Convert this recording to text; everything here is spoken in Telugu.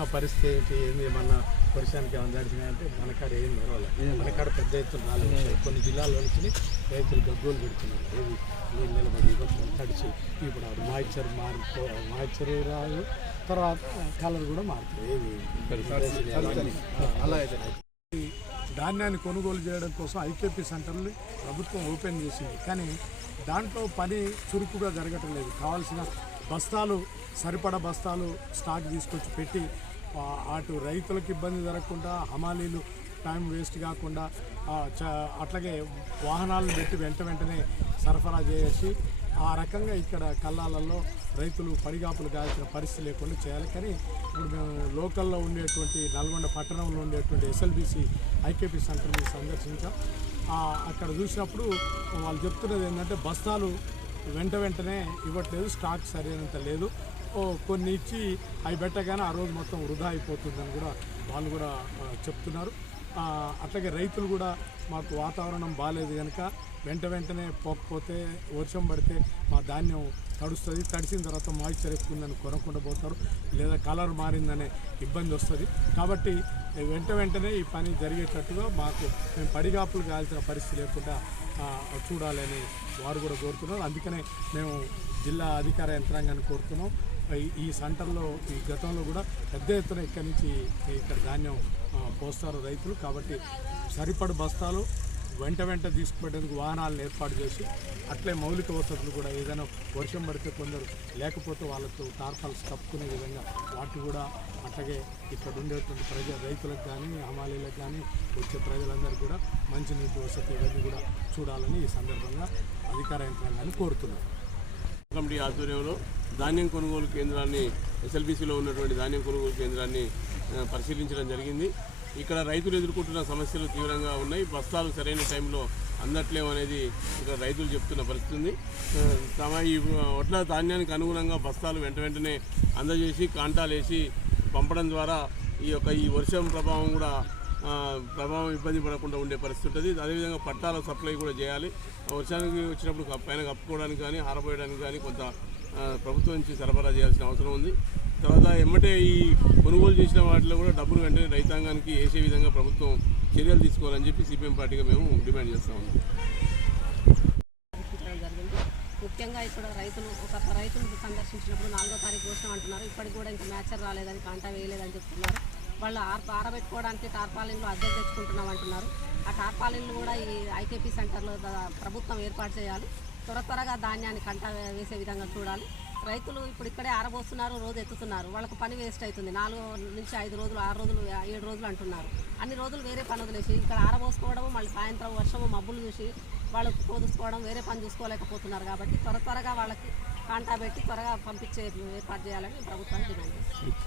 ఉన్న పరిస్థితి ఏంటి ఏంది మన వర్షానికి ఏమైనా తడిచినాయంటే మన కాడ ఏం నిలవలేదు మన కాడ పెద్ద ఎత్తున నాలుగు. కొన్ని జిల్లాల్లో నుంచి రైతులు గగ్గోలు పెడుతున్నారు. ఏది? నీళ్ళు నిలబడి తడిచి ఇప్పుడు ఆ మాయిచర్ మారిపో మాయిచర్ రాదు. తర్వాత కలర్ కూడా మారుతుంది ఏది? అలా అయితే ఈ ధాన్యాన్ని కొనుగోలు చేయడం కోసం ఐకేపీ సెంటర్లు ప్రభుత్వం ఓపెన్ చేసింది. కానీ దాంట్లో పని చురుకుగా జరగటం లేదు. కావాల్సిన బస్తాలు సరిపడ బస్తాలు స్టాక్ తీసుకొచ్చి పెట్టి అటు రైతులకు ఇబ్బంది జరగకుండా హమాలీలు టైం వేస్ట్ కాకుండా చ- అట్లాగే వాహనాలను పెట్టి వెంట వెంటనే సరఫరా చేసి ఆ రకంగా ఇక్కడ కల్లాలలో రైతులు పడిగాపులు కాల్చిన పరిస్థితి లేకుండా చేయాలి. కానీ ఇప్పుడు మేము లోకల్లో ఉండేటువంటి నల్గొండ పట్టణంలో ఉండేటువంటి ఎస్ఎల్బిసి ఐకేపీ సెంటర్ని సందర్శించాం. అక్కడ చూసినప్పుడు వాళ్ళు చెప్తున్నది ఏంటంటే బస్తాలు వెంట వెంటనే ఇవ్వట్లేదు స్టాక్ సరైనంత లేదు. కొన్ని ఇచ్చి అవి పెట్టగానే ఆ రోజు మొత్తం వృధా అయిపోతుందని కూడా వాళ్ళు కూడా చెప్తున్నారు. అట్లాగే రైతులు కూడా మాకు వాతావరణం బాగాలేదు కనుక వెంట వెంటనే పోకపోతే వర్షం పడితే మా ధాన్యం తడుస్తుంది. తడిసిన తర్వాత మాయిశ్చర్ ఎక్కువ కొనకుండా పోతారు. లేదా కలర్ మారిందనే ఇబ్బంది వస్తుంది. కాబట్టి వెంట వెంటనే ఈ పని జరిగేటట్టుగా మాకు మేము పడిగాపులు కాల్సిన పరిస్థితి లేకుండా చూడాలని వారు కూడా కోరుతున్నారు. అందుకనే మేము జిల్లా అధికార యంత్రాంగాన్ని కోరుతున్నాం. ఈ- సెంటర్లో ఈ గతంలో కూడా పెద్ద ఎత్తున ఇక్కడి నుంచి ఇక్కడ ధాన్యం పోస్తారు రైతులు. కాబట్టి సరిపడ బస్తాలు వెంట వెంట తీసుకుపోయేందుకు వాహనాలను ఏర్పాటు చేసి అట్లే మౌలిక వసతులు కూడా ఏదైనా వర్షం పడితే కొందరు లేకపోతే వాళ్ళతో టార్పాల్స్ కప్పుకునే విధంగా వాటి కూడా అట్లాగే ఇక్కడ ఉండేటువంటి ప్రజ రైతులకు కానీ హమాలీలకు కానీ వచ్చే ప్రజలందరికీ కూడా మంచినీటి వసతి ఇవన్నీ కూడా చూడాలని ఈ సందర్భంగా అధికార యంత్రాంగాన్ని కోరుతున్నారు ఆధ్వర్యంలో ధాన్యం కొనుగోలు కేంద్రాన్ని ఎస్ఎల్బీసీలో ఉన్నటువంటి ధాన్యం కొనుగోలు కేంద్రాన్ని పరిశీలించడం జరిగింది. ఇక్కడ రైతులు ఎదుర్కొంటున్న సమస్యలు తీవ్రంగా ఉన్నాయి. బస్తాలు సరైన టైంలో అందట్లేవు అనేది ఇక్కడ రైతులు చెప్తున్న పరిస్థితి ఉంది. తమ ఈ వడ్ల ధాన్యానికి అనుగుణంగా బస్తాలు వెంట వెంటనే అందజేసి కాంటాలు వేసి పంపడం ద్వారా ఈ యొక్క ఈ వర్షం ప్రభావం కూడా ప్రభావం ఇబ్బంది పడకుండా ఉండే పరిస్థితి ఉంటుంది. అదేవిధంగా పట్టాల సప్లై కూడా చేయాలి. వర్షానికి వచ్చినప్పుడు పైన కప్పుకోవడానికి కానీ ఆరబోయడానికి కానీ కొంత ప్రభుత్వం నుంచి సరఫరా చేయాల్సిన అవసరం ఉంది. తర్వాత ఎమ్మటే ఈ కొనుగోలు చేసిన వాటిలో కూడా డబ్బులు వెంటనే రైతాంగానికి వేసే విధంగా ప్రభుత్వం చర్యలు తీసుకోవాలని చెప్పి సిపిఎం పార్టీగా మేము డిమాండ్ చేస్తాము ఉన్నాం. ముఖ్యంగా ఇక్కడ రైతులు ఒక రైతులు సందర్శించినప్పుడు నాలుగో తారీఖు కోసం అంటున్నారు. ఇప్పటికి కూడా ఇంకా మ్యాచర్ రాలేదని కాంటా వేయలేదని చెప్తున్నారు. వాళ్ళు ఆర్ ఆరబెట్టుకోవడానికి టార్పాలిన్లు అద్దెకు తెచ్చుకుంటున్నాం అంటున్నారు. ఆ టార్పాలిన్లు కూడా ఈ ఐకేపీ సెంటర్లో ప్రభుత్వం ఏర్పాటు చేయాలి. త్వర త్వరగా ధాన్యాన్ని కంట వేసే విధంగా చూడాలి. రైతులు ఇప్పుడు ఇక్కడే ఆరబోస్తున్నారు రోజు ఎత్తుతున్నారు. వాళ్ళకు పని వేస్ట్ అవుతుంది. నాలుగు నుంచి ఐదు రోజులు ఆరు రోజులు ఏడు రోజులు అంటున్నారు. అన్ని రోజులు వేరే పని వదిలేసి ఇక్కడ ఆరబోసుకోవడం మళ్ళీ సాయంత్రం వర్షము మబ్బులు చూసి వాళ్ళు కోదుసుకోవడం వేరే పని చూసుకోలేకపోతున్నారు కాబట్టి త్వర త్వరగా వాళ్ళకి కాంటా పెట్టి త్వరగా పంపించే ఏర్పాటు చేయాలని ప్రభుత్వానికి డిమాండ్